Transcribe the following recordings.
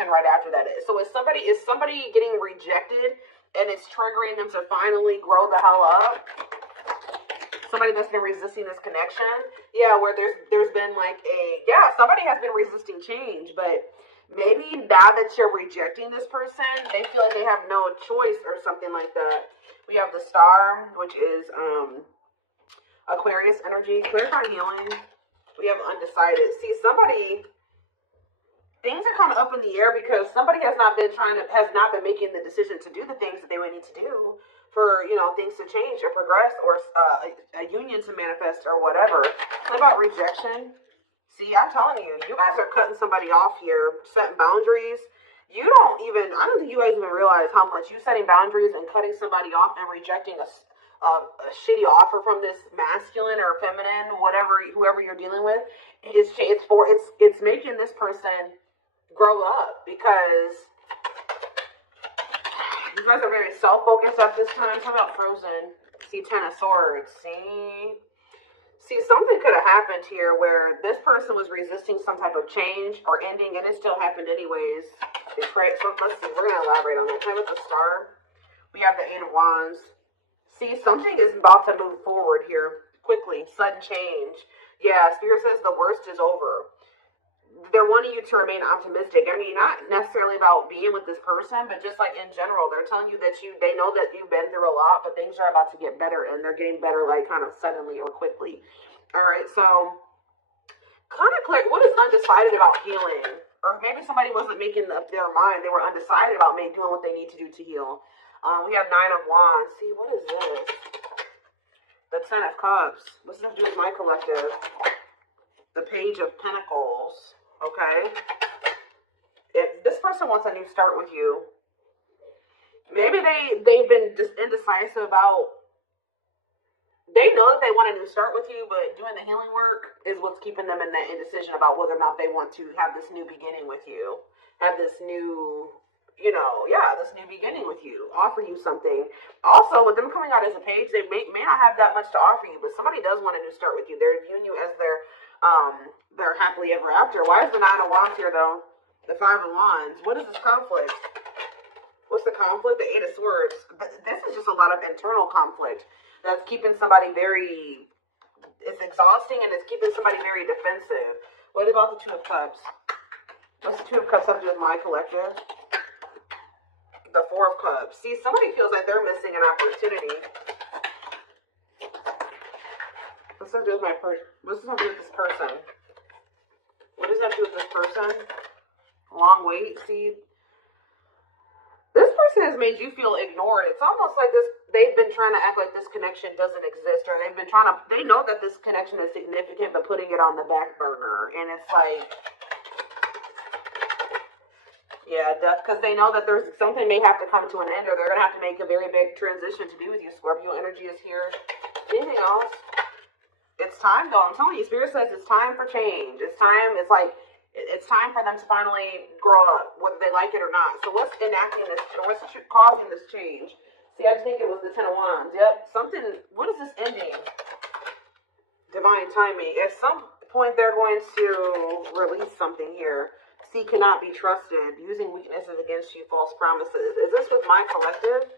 right after that is. So is somebody getting rejected and it's triggering them to finally grow the hell up? Somebody that's been resisting this connection? Yeah, where there's been like somebody has been resisting change, but maybe now that you're rejecting this person, they feel like they have no choice or something like that. We have the Star, which is Aquarius energy, clarifying healing. We have undecided. See, things are kind of up in the air because somebody has not been making the decision to do the things that they would need to do for, things to change or progress or a union to manifest or whatever. What about rejection? See, I'm telling you, you guys are cutting somebody off here, setting boundaries. I don't think you guys even realize how much you setting boundaries and cutting somebody off and rejecting a shitty offer from this masculine or feminine, whoever you're dealing with. It's making this person grow up because you guys are very self-focused at this time. How about Frozen? See, Ten of Swords. See, something could have happened here where this person was resisting some type of change or ending, and it still happened anyways. So let's see. We're gonna elaborate on that. Time with the Star. We have the Eight of Wands. See, something is about to move forward here quickly. Sudden change. Yeah, Spirit says the worst is over. They're wanting you to remain optimistic. I mean, not necessarily about being with this person, but just like in general, they're telling you that they know that you've been through a lot, but things are about to get better, and they're getting better like kind of suddenly or quickly. All right, so kind of clear. What is undecided about healing? Or maybe somebody wasn't making up their mind. They were undecided about doing what they need to do to heal. We have Nine of Wands. See, what is this? The Ten of Cups. What's that do with my collective? The Page of Pentacles. Okay. If this person wants a new start with you, maybe they've been just indecisive about. They know that they want a new start with you, but doing the healing work is what's keeping them in that indecision about whether or not they want to have this new beginning with you, have this new, this new beginning with you, offer you something. Also, with them coming out as a page, they may not have that much to offer you, but somebody does want a new start with you. They're viewing you as their happily ever after. Why is the Nine of Wands here, though? The Five of Wands. What is this conflict? What's the conflict? The Eight of Swords. This is just a lot of internal conflict that's keeping somebody it's exhausting, and it's keeping somebody very defensive. What about the Two of Cups? What's the Two of Cups have to do with my collective? The Four of Cups. See, somebody feels like they're missing an opportunity. What's that do with What's that do with this person? What does that do with this person? Long wait. See, this person has made you feel ignored. It's almost like they've been trying to act like this connection doesn't exist, or they know that this connection is significant, but putting it on the back burner. And it's like, yeah, because they know that there's something may have to come to an end, or they're going to have to make a very big transition to be with you. Scorpio energy is here. Anything else? It's time, though. I'm telling you, Spirit says it's time for change. It's time for them to finally grow up, whether they like it or not. So what's enacting this, or what's causing this change? See, I just think it was the Ten of Wands. Yep. What is this ending? Divine timing. At some point, they're going to release something here. See, cannot be trusted. Using weaknesses against you, false promises. Is this with my collective?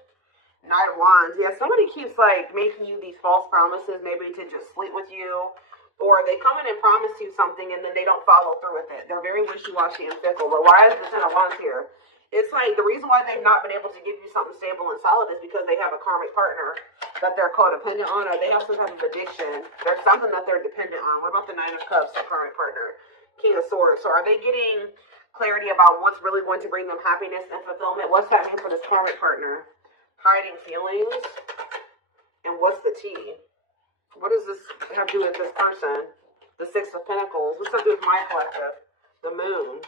Knight of Wands. Yeah, somebody keeps making you these false promises, maybe to just sleep with you. Or they come in and promise you something and then they don't follow through with it. They're very wishy-washy and fickle. But why is the Ten of Wands here? It's like the reason why they've not been able to give you something stable and solid is because they have a karmic partner that they're codependent on, or they have some type of addiction. There's something that they're dependent on. What about the Nine of Cups, the karmic partner? King of Swords. So are they getting clarity about what's really going to bring them happiness and fulfillment? What's happening for this karmic partner? Hiding feelings. And what's the tea? What does this have to do with this person? The Six of Pentacles. What's that do with my collective? The Moon.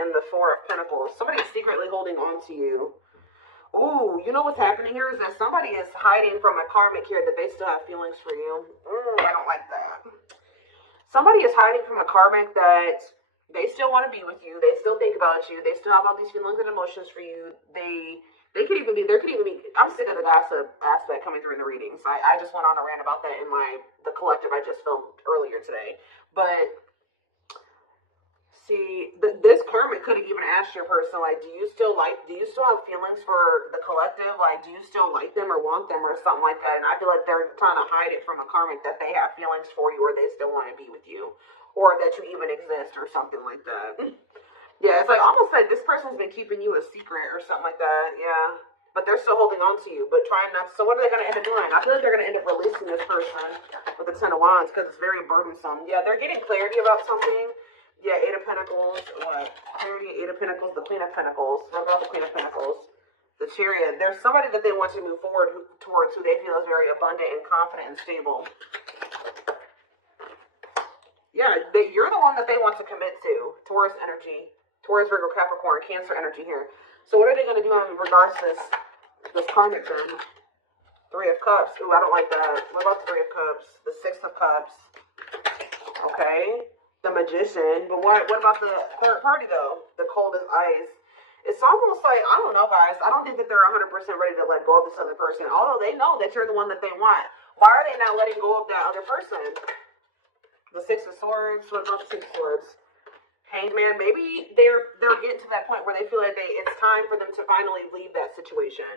And the Four of Pentacles. Somebody's secretly holding on to you. Ooh, you know what's happening here is that somebody is hiding from a karmic here that they still have feelings for you. I don't like that. Somebody is hiding from a karmic that they still want to be with you. They still think about you. They still have all these feelings and emotions for you. There could even be, I'm sick of the gossip aspect coming through in the readings. I just went on a rant about that in the collective I just filmed earlier today. But See, this karmic could have even asked your person, like, do you still have feelings for the collective? Like, do you still like them or want them or something like that? And I feel like they're trying to hide it from a karmic that they have feelings for you or they still want to be with you or that you even exist or something like that. Yeah, it's like almost like this person's been keeping you a secret or something like that. Yeah. But they're still holding on to you, but trying not to. So what are they going to end up doing? I feel like they're going to end up releasing this person with the Ten of Wands because it's very burdensome. Yeah, they're getting clarity about something. Yeah, Eight of Pentacles. What? Clarity, Eight of Pentacles, the Queen of Pentacles. What about the Queen of Pentacles? The Chariot. There's somebody that they want to move forward towards who they feel is very abundant and confident and stable. Yeah, you're the one that they want to commit to. Taurus energy. Taurus, Virgo, Capricorn, Cancer energy here. So what are they going to do in regards to this karmic then? Three of Cups. Ooh, I don't like that. What about the Three of Cups? The Six of Cups. Okay. The Magician. But what about the third party, though? The cold as ice. It's almost like, I don't know, guys. I don't think that they're 100% ready to let go of this other person. Although they know that you're the one that they want. Why are they not letting go of that other person? The Six of Swords. What about the Six of Swords? Hanged Man. Maybe they're getting to that point where they feel like it's time for them to finally leave that situation.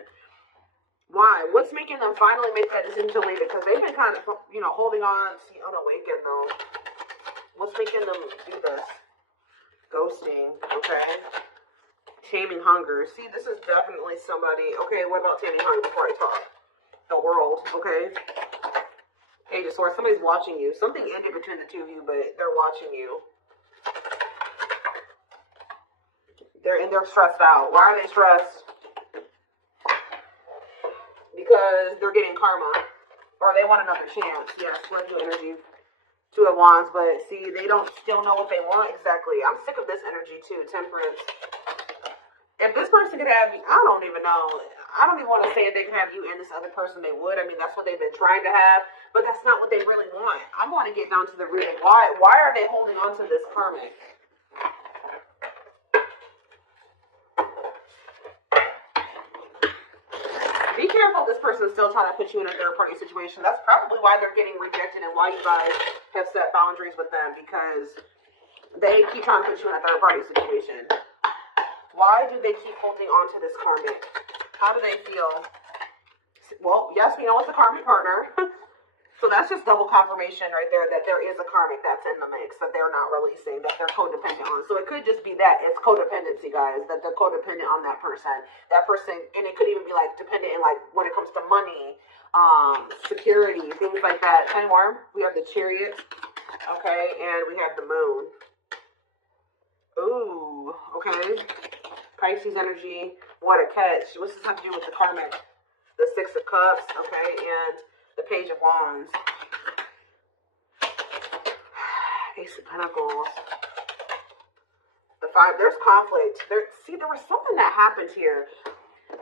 Why? What's making them finally make that decision to leave it? Because they've been kind of, holding on. See, unawakened, though. What's making them do this? Ghosting, okay? Taming hunger. See, this is definitely somebody. Okay, what about taming hunger before I talk? The World, okay? Page of Swords. Somebody's watching you. Something ended between the two of you, but they're watching you. They're stressed out. Why are they stressed? Because they're getting karma. Or they want another chance. Yeah, Scorpio energy. Two of Wands, but see, they don't still know what they want exactly. I'm sick of this energy too. Temperance. If this person could have you, I don't even know. I don't even want to say if they could have you and this other person, they would. I mean, that's what they've been trying to have, but that's not what they really want. I want to get down to the root of why are they holding on to this karmic? Be careful if this person is still trying to put you in a third-party situation. That's probably why they're getting rejected and why you guys have set boundaries with them, because they keep trying to put you in a third-party situation. Why do they keep holding on to this karmic? How do they feel? Well, yes, we know it's a karmic partner. So that's just double confirmation right there that there is a karmic that's in the mix that they're not releasing, that they're codependent on. So it could just be that. It's codependency, guys, that they're codependent on that person. That person, and it could even be like dependent in like when it comes to money, security, things like that. Any more? We have the Chariot, okay, and we have the Moon. Ooh, okay. Pisces energy. What a catch. What's this have to do with the karmic? The Six of Cups, okay, and the Page of Wands. Ace of Pentacles. The Five. There's conflict. See, there was something that happened here.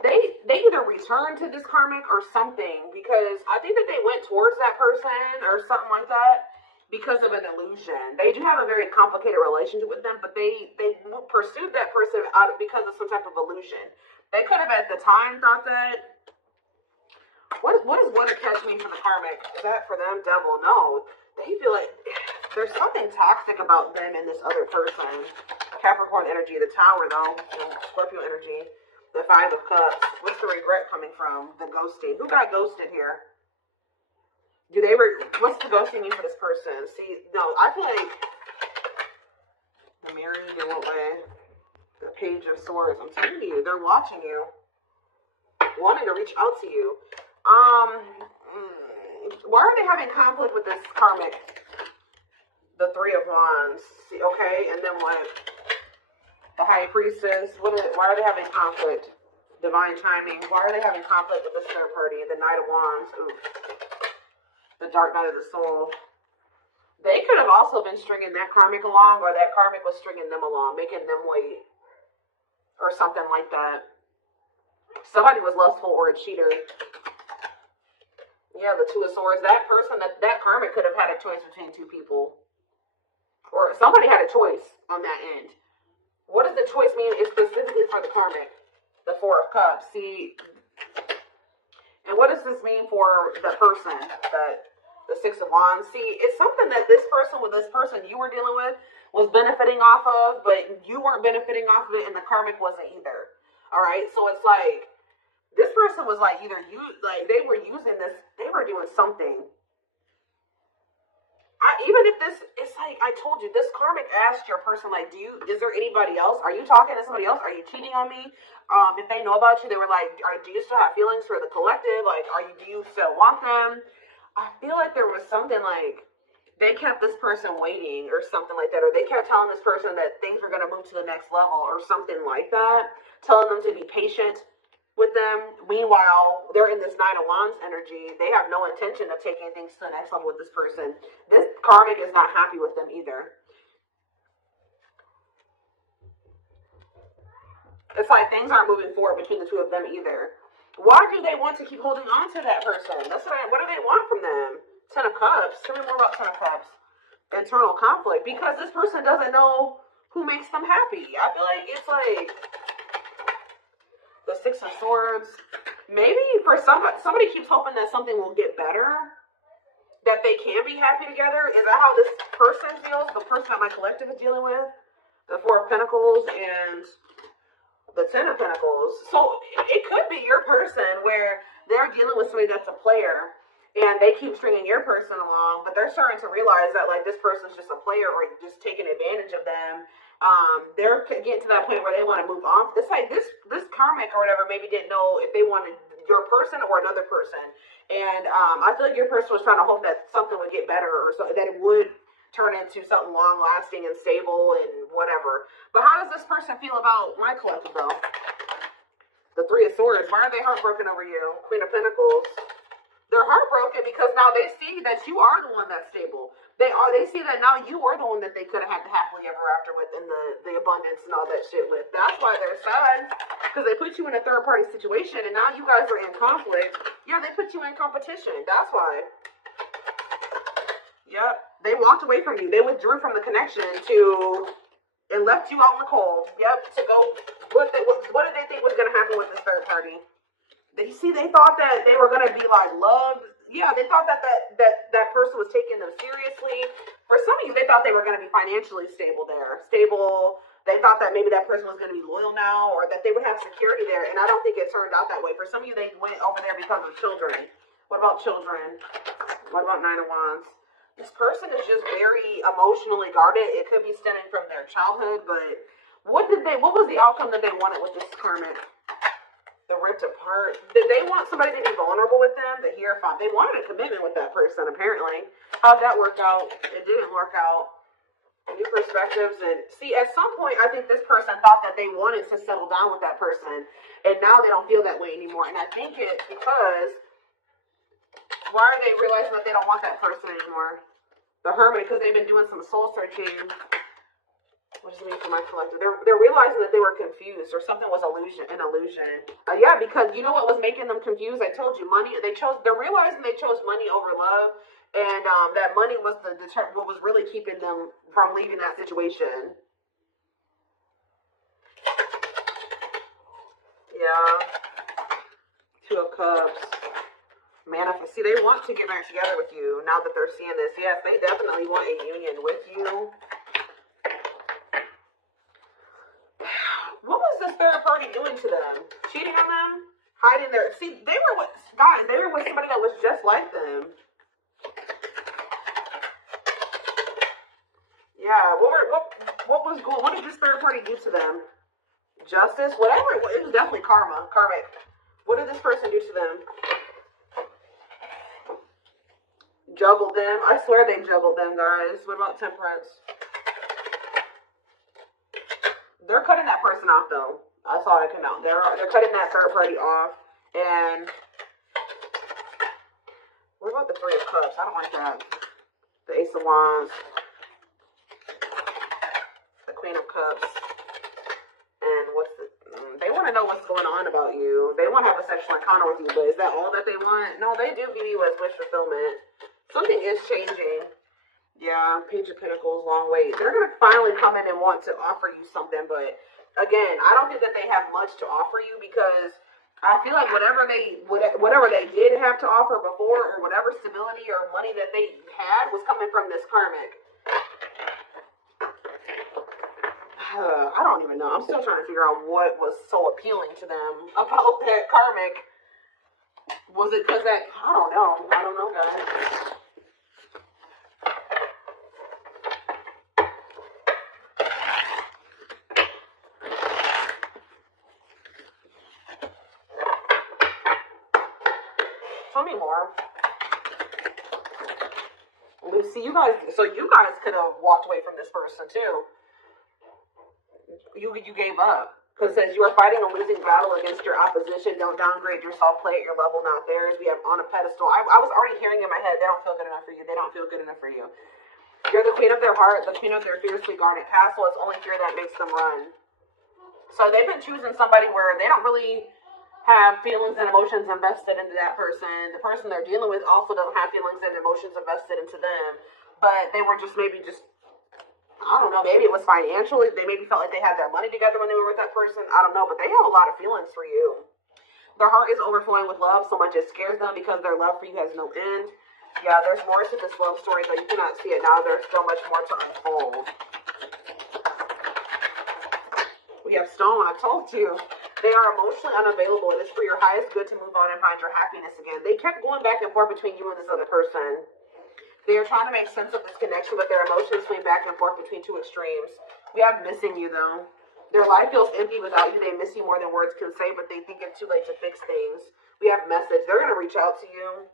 They either returned to this karmic or something, because I think that they went towards that person or something like that because of an illusion. They do have a very complicated relationship with them, but they pursued that person because of some type of illusion. They could have at the time thought that. What a catch mean for the karmic? Is that for them? Devil? No. They feel like there's something toxic about them and this other person. Capricorn energy, the Tower though. Scorpio energy, the Five of Cups. What's the regret coming from? The ghosting. Who got ghosted here? What's the ghosting mean for this person? See, no, I feel like the married in what way? The Page of Swords. I'm telling you, they're watching you, wanting to reach out to you. Why are they having conflict with this karmic? The Three of Wands. See, okay, and then what? The High Priestess. Why are they having conflict? Divine timing. Why are they having conflict with this third party? The Knight of Wands. Ooh. The Dark Night of the Soul. They could have also been stringing that karmic along, or that karmic was stringing them along, making them wait, or something like that. Somebody was lustful or a cheater. Yeah, the Two of Swords. That person, that karmic could have had a choice between two people. Or somebody had a choice on that end. What does the choice mean? It's specifically for the karmic. The Four of Cups. See, and what does this mean for the person? That the the Six of Wands. See, it's something that this person you were dealing with was benefiting off of, but you weren't benefiting off of it, and the karmic wasn't either. All right, so it's like this person was like either they were using this, they were doing something. Even if this, it's like I told you, this karmic asked your person, like, is there anybody else? Are you talking to somebody else? Are you cheating on me? If they know about you, they were like, do you still have feelings for the collective? Like, do you still want them? I feel like there was something like they kept this person waiting or something like that, or they kept telling this person that things were going to move to the next level or something like that, telling them to be patient with them. Meanwhile, they're in this Nine of Wands energy. They have no intention of taking things to the next level with this person. This karmic is not happy with them either. It's like things aren't moving forward between the two of them either. Why do they want to keep holding on to that person? What do they want from them? Ten of Cups. Tell me more about Ten of Cups. Internal conflict. Because this person doesn't know who makes them happy. I feel like it's like the Six of Swords. Maybe for somebody keeps hoping that something will get better, that they can be happy together. Is that how this person feels? The person that my collective is dealing with? The Four of Pentacles and the Ten of Pentacles. So it could be your person where they're dealing with somebody that's a player and they keep stringing your person along, but they're starting to realize that like this person's just a player or just taking advantage of them. They're getting to that point where they want to move on. It's like this karmic or whatever maybe didn't know if they wanted your person or another person. And I feel like your person was trying to hope that something would get better or so that it would turn into something long-lasting and stable and whatever. But how does this person feel about my collective, though? The Three of Swords. Why are they heartbroken over you? Queen of Pentacles. They're heartbroken because now they see that you are the one that's stable. They see that now you are the one that they could have had the happily ever after with in the abundance and all that shit with. That's why they're sad. Because they put you in a third-party situation and now you guys are in conflict. Yeah, they put you in competition. That's why. Yep. They walked away from you. They withdrew from the connection and left you out in the cold. Yep. To go. What did they think was going to happen with this third party? They thought that they were going to be like loved. Yeah, they thought that person was taking them seriously. For some of you, they thought they were going to be financially stable there. Stable. They thought that maybe that person was going to be loyal now or that they would have security there. And I don't think it turned out that way. For some of you, they went over there because of children. What about children? What about Nine of Wands? This person is just very emotionally guarded. It could be stemming from their childhood, but what was the outcome that they wanted with this karmic? The ripped apart. Did they want somebody to be vulnerable with them? The Hierophant. They wanted a commitment with that person, apparently. How'd that work out? It didn't work out. New perspectives. And see, at some point, I think this person thought that they wanted to settle down with that person, and now they don't feel that way anymore. And I think it's because why are they realizing that they don't want that person anymore? The Hermit, because they've been doing some soul searching. What does it mean for my collective? They're realizing that they were confused or something was an illusion. Yeah, because you know what was making them confused? I told you, money. They're realizing they chose money over love, and that money was what was really keeping them from leaving that situation. Yeah. Two of Cups. Manifest. See, they want to get back together with you now that they're seeing this. Yes, they definitely want a union with you. What was this third party doing to them? Cheating on them? Hiding their... See, they were with... Guys, they were with somebody that was just like them. Yeah, what did this third party do to them? Justice? Whatever. It was definitely karma. Karmic. What did this person do to them? Juggled them. I swear they juggled them, guys. What about Temperance? They're cutting that person off, though. I saw it come out. They're cutting that third party off. And what about the Three of Cups? I don't like that. The Ace of Wands. The Queen of Cups. And they want to know what's going on about you. They want to have a sexual encounter with you, but is that all that they want? No, they do view you as wish fulfillment. Something is changing. Yeah, Page of Pentacles, long wait. They're going to finally come in and want to offer you something, but again, I don't think that they have much to offer you because I feel like whatever they did have to offer before, or whatever stability or money that they had, was coming from this karmic. I don't even know. I'm still trying to figure out what was so appealing to them about that karmic. Was it because that? I don't know. I don't know, guys. Tell me more. See, you guys. So you guys could have walked away from this person too. You gave up because it says you are fighting a losing battle against your opposition. Don't downgrade yourself. Play at your level, not theirs. We have on a pedestal. I was already hearing in my head. They don't feel good enough for you. They don't feel good enough for you. You're the queen of their heart, the queen of their fiercely guarded castle. It's only fear that makes them run. So they've been choosing somebody where they don't really have feelings and emotions invested into that person. The person they're dealing with also doesn't have feelings and emotions invested into them. But they were just maybe I don't know, maybe it was financial. They maybe felt like they had their money together when they were with that person. I don't know, but they have a lot of feelings for you. Their heart is overflowing with love so much it scares them because their love for you has no end. Yeah, there's more to this love story, though you cannot see it now. There's so much more to unfold. We have Stone. I told you. They are emotionally unavailable. It is for your highest good to move on and find your happiness again. They kept going back and forth between you and this other person. They are trying to make sense of this connection, but their emotions swing back and forth between two extremes. We have missing you, though. Their life feels empty without you. They miss you more than words can say, but they think it's too late to fix things. We have message. They're going to reach out to you.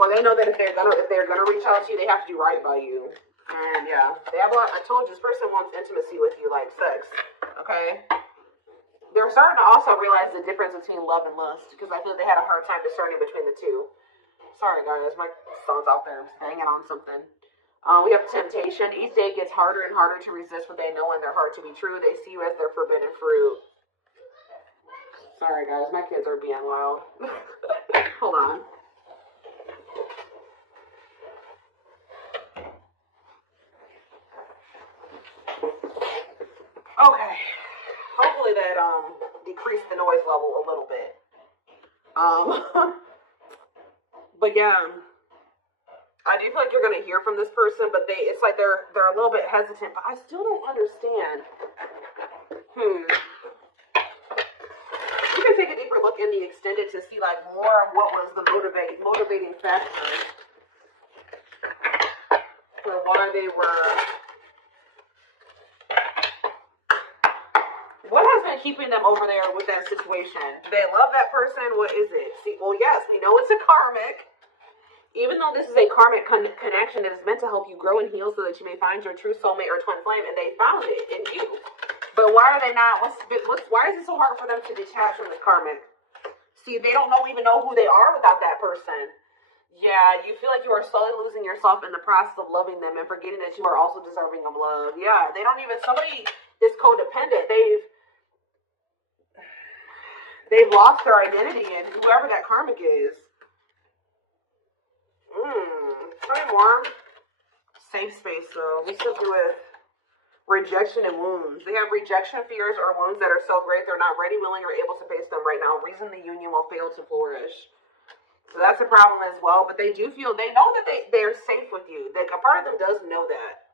Well, they know that if they're gonna reach out to you, they have to do right by you. And yeah, they have a lot. I told you, this person wants intimacy with you, like sex. Okay. They're starting to also realize the difference between love and lust, because I feel they had a hard time discerning between the two. Sorry, guys, my son's out there banging on something. We have temptation. Each day gets harder and harder to resist what they know in their heart to be true. They see you as their forbidden fruit. Sorry, guys, my kids are being wild. Hold on. Okay. Hopefully that decreased the noise level a little bit. But yeah, I do feel like you're gonna hear from this person, but it's like they're a little bit hesitant. But I still don't understand. You can take a deeper look in the extended to see like more of what was the motivating factor for why they were. What has been keeping them over there with that situation? Do they love that person? What is it? See, well, yes, we know it's a karmic. Even though this is a karmic connection, it is meant to help you grow and heal so that you may find your true soulmate or twin flame, and they found it in you. But why are they not? Why is it so hard for them to detach from this karmic? See, they don't even know who they are without that person. Yeah, you feel like you are slowly losing yourself in the process of loving them and forgetting that you are also deserving of love. Yeah, somebody is codependent. They've lost their identity in whoever that karmic is. Try more. Safe space, though. We still do with rejection and wounds. They have rejection fears or wounds that are so great they're not ready, willing, or able to face them right now. Reason the union will fail to flourish. So that's a problem as well. But they know that they're safe with you. A part of them does know that.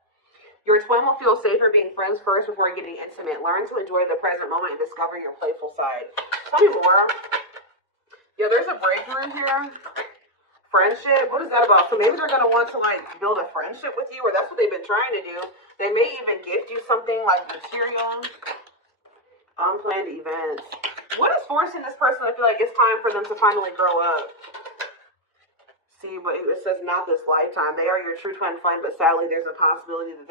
Your twin will feel safer being friends first before getting intimate. Learn to enjoy the present moment and discover your playful side. Tell me more. Yeah, there's a breakthrough here. Friendship. What is that about? So maybe they're going to want to build a friendship with you, or that's what they've been trying to do. They may even gift you something like material. Unplanned events. What is forcing this person to feel like it's time for them to finally grow up? See, but it says not this lifetime. They are your true twin flame, but sadly there's a possibility that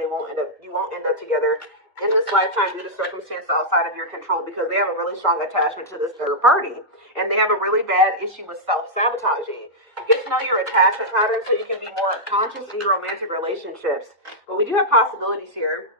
you won't end up together in this lifetime due to circumstances outside of your control, because they have a really strong attachment to this third party. And they have a really bad issue with self-sabotaging. Get to know your attachment patterns so you can be more conscious in your romantic relationships. But we do have possibilities here.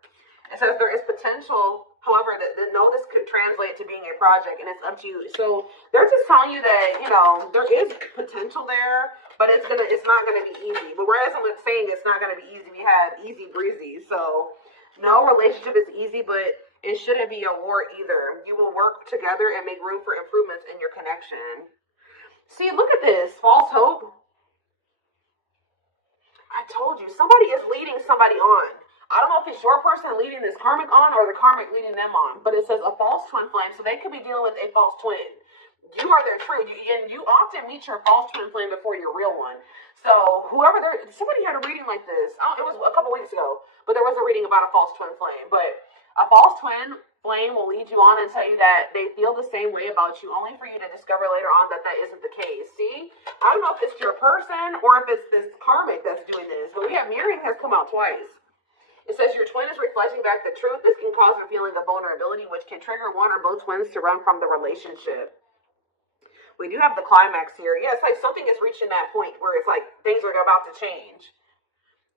It says there is potential, however, that this could translate to being a project, and it's up to you. So they're just telling you that, there is potential there, but it's not gonna be easy. But whereas I'm saying it's not gonna be easy, we have easy breezy. So no relationship is easy, but It shouldn't be a war either. You will work together and make room for improvements in your connection. See, look at this. False hope. I told you, somebody is leading somebody on. I don't know if it's your person leading this karmic on or the karmic leading them on, but it says a false twin flame, so they could be dealing with a false twin. You are their true, and you often meet your false twin flame before your real one. So whoever somebody had a reading like this. It was a couple weeks ago, but there was a reading about a false twin flame. But a false twin flame will lead you on and tell you that they feel the same way about you, only for you to discover later on that that isn't the case. See, I don't know if it's your person or if it's this karmic that's doing this, but we have mirroring has come out twice. It says your twin is reflecting back the truth. This can cause a feeling of vulnerability, which can trigger one or both twins to run from the relationship. We do have the climax here. Yeah, it's like something is reaching that point where it's like things are about to change.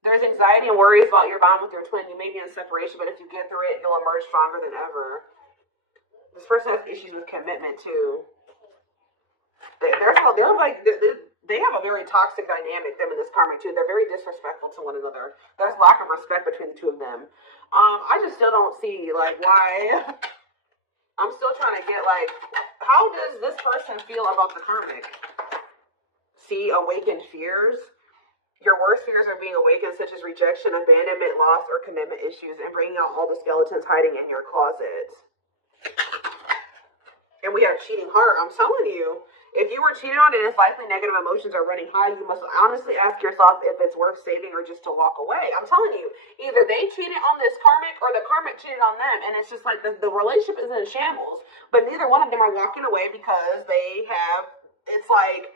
There's anxiety and worries about your bond with your twin. You may be in separation, but if you get through it, you'll emerge stronger than ever. This person has issues with commitment too. They have a very toxic dynamic, them and this karmic too. They're very disrespectful to one another. There's lack of respect between the two of them. I just still don't see like why. I'm still trying to get like, how does this person feel about the karmic? See, awakened fears. Your worst fears are being awakened, such as rejection, abandonment, loss, or commitment issues, and bringing out all the skeletons hiding in your closet. And we have cheating heart. I'm telling you, if you were cheated on and it's likely negative emotions are running high, you must honestly ask yourself if it's worth saving or just to walk away. I'm telling you, either they cheated on this karmic or the karmic cheated on them, and it's just like the relationship is in shambles, but neither one of them are walking away because they have, it's like,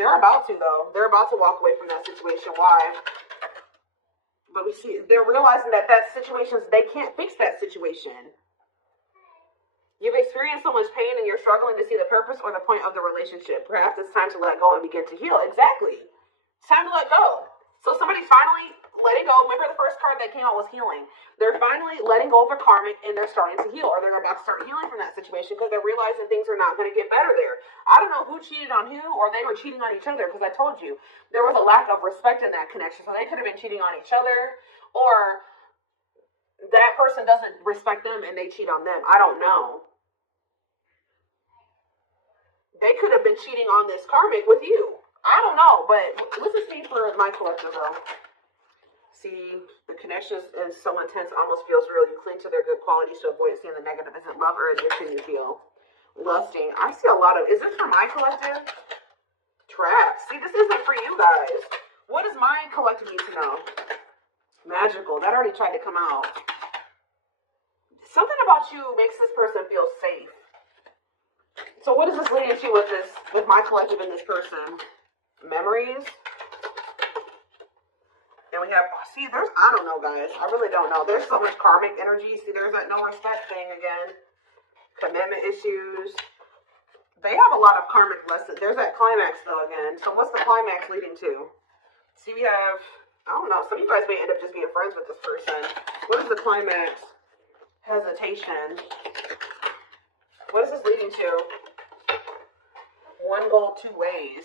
they're about to, though. They're about to walk away from that situation. Why? But we see, they're realizing that situations, they can't fix that situation. You've experienced so much pain and you're struggling to see the purpose or the point of the relationship. Perhaps it's time to let go and begin to heal. Exactly. It's time to let go. So somebody's finally letting go. Remember the first card that came out was healing. They're finally letting go of a karmic and they're starting to heal, or they're about to start healing from that situation because they're realizing things are not going to get better there. I don't know who cheated on who, or they were cheating on each other, because I told you there was a lack of respect in that connection. So they could have been cheating on each other, or that person doesn't respect them and they cheat on them. I don't know. They could have been cheating on this karmic with you. I don't know, but let's just see for my collective though. See, the connection is so intense, almost feels real. You cling to their good qualities to avoid seeing the negative. Is it love or addiction you feel? Lusting. I see a lot of, is this for my collective? Traps. See, this isn't for you guys. What does my collective need to know? Magical. That already tried to come out. Something about you makes this person feel safe. So what is this leading to with my collective and this person? Memories. And we have, see, there's, I don't know, guys. I really don't know. There's so much karmic energy. See, there's that no respect thing again. Commitment issues. They have a lot of karmic lessons. There's that climax, though, again. So what's the climax leading to? See, we have, I don't know. Some of you guys may end up just being friends with this person. What is the climax? Hesitation. What is this leading to? One goal, two ways.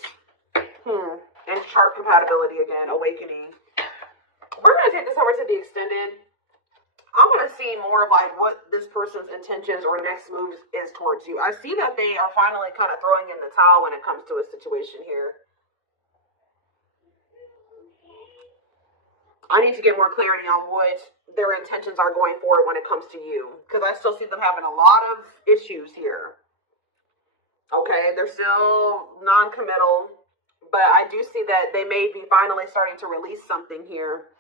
And chart compatibility again. Awakening. We're going to take this over to the extended. I want to see more of like what this person's intentions or next moves is towards you. I see that they are finally kind of throwing in the towel when it comes to a situation here. I need to get more clarity on what their intentions are going forward when it comes to you, because I still see them having a lot of issues here. Okay, they're still non-committal, but I do see that they may be finally starting to release something here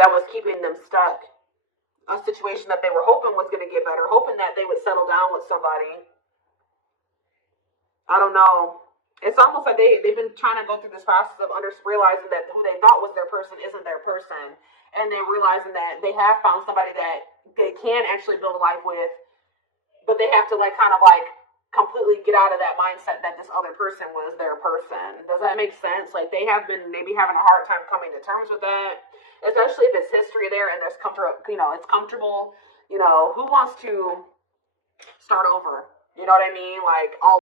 that was keeping them stuck. A situation that they were hoping was going to get better, hoping that they would settle down with somebody. I don't know. It's almost like they've been trying to go through this process of realizing that who they thought was their person isn't their person. And then realizing that they have found somebody that they can actually build a life with, but they have to like kind of like completely get out of that mindset that this other person was their person. Does that make sense? Like they have been maybe having a hard time coming to terms with that, especially if it's history there and there's comfort, it's comfortable. Who wants to start over? You know what I mean? Like all